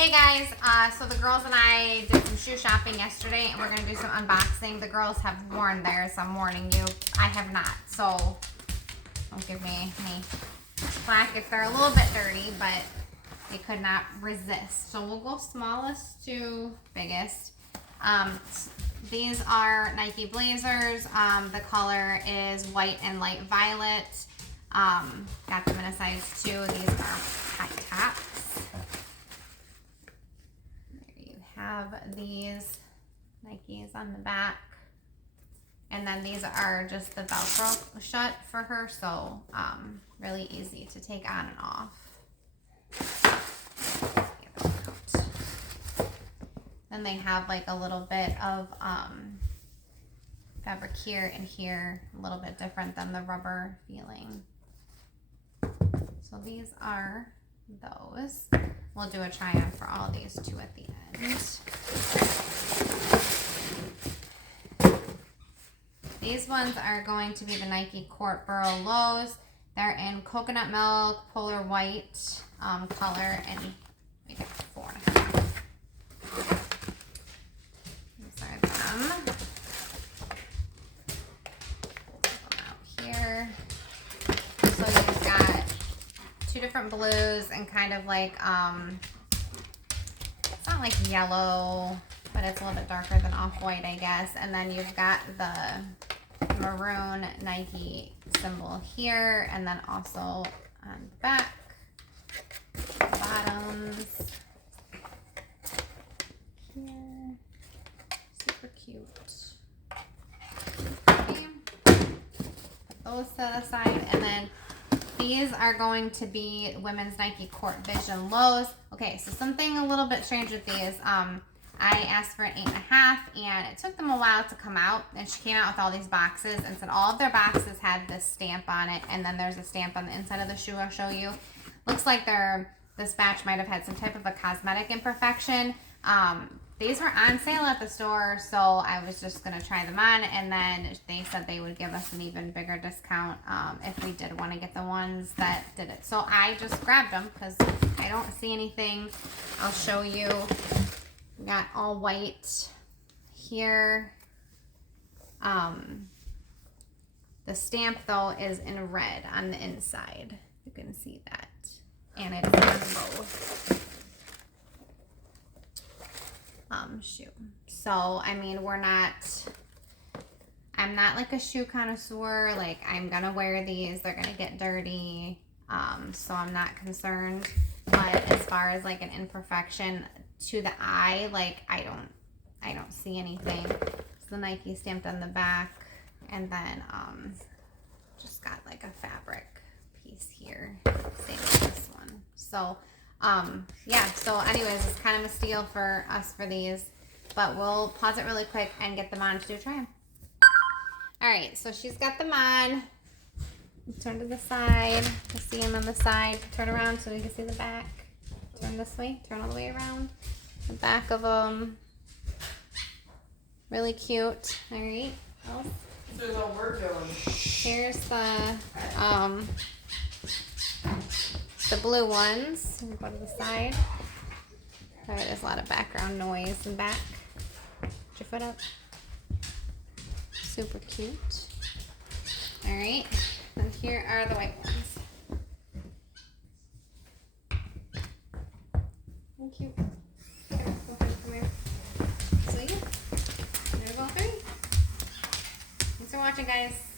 Hey guys, so the girls and I did some shoe shopping yesterday and we're going to do some unboxing. The girls have worn theirs, I'm warning you. I have not, so don't give me any flack if they're a little bit dirty, but they could not resist. So we'll go smallest to biggest. These are Nike Blazers. The color is white and light violet. Got them in a size 2. These are high tops. Have these Nikes on the back, and then these are just the Velcro shut for her, so really easy to take on and off. Then they have like a little bit of fabric here and here, a little bit different than the rubber feeling. So these are those. We'll do a try on for all these too at the end. These ones are going to be the Nike Court Borough Lows. They're in coconut milk, polar white color, and we got 4.5. These are them. Pull them out here. So you've got 2 different blues and kind of like it's not like yellow, but it's a little bit darker than off-white, I guess. And then you've got the maroon Nike symbol here, and then also on the back, bottoms here. Super cute. Okay. Put those to the side, and then these are going to be women's Nike Court Vision Lows. Okay, so something a little bit strange with these. I asked for an 8.5, and it took them a while to come out. And she came out with all these boxes and said all of their boxes had this stamp on it, and then there's a stamp on the inside of the shoe. I'll show you. Looks like this batch might have had some type of a cosmetic imperfection. These were on sale at the store, so I was just going to try them on, and then they said they would give us an even bigger discount if we did want to get the ones that did it. So I just grabbed them because I don't see anything. I'll show you. We got all white here. The stamp, though, is in red on the inside. You can see that. And it's on both. Shoe. So, I mean, I'm not like a shoe connoisseur. Like, I'm gonna wear these, they're gonna get dirty. So I'm not concerned. But as far as like an imperfection to the eye, like I don't see anything. It's the Nike stamped on the back, and then just got like a fabric piece here. Same as this one. So yeah, so anyways, it's kind of a steal for us for these, but we'll pause it really quick and get them on to do a try on. All right, so she's got them on. Turn to the side. You'll see them on the side. Turn around so you can see the back. Turn this way. Turn all the way around. The back of them. Really cute. All right. This is what we're doing. Here's the blue ones. Go to the side. Sorry, there's a lot of background noise in back. Put your foot up. Super cute. All right. And here are the white ones. Thank you. Here, come here. See? There's all 3. Thanks for watching, guys.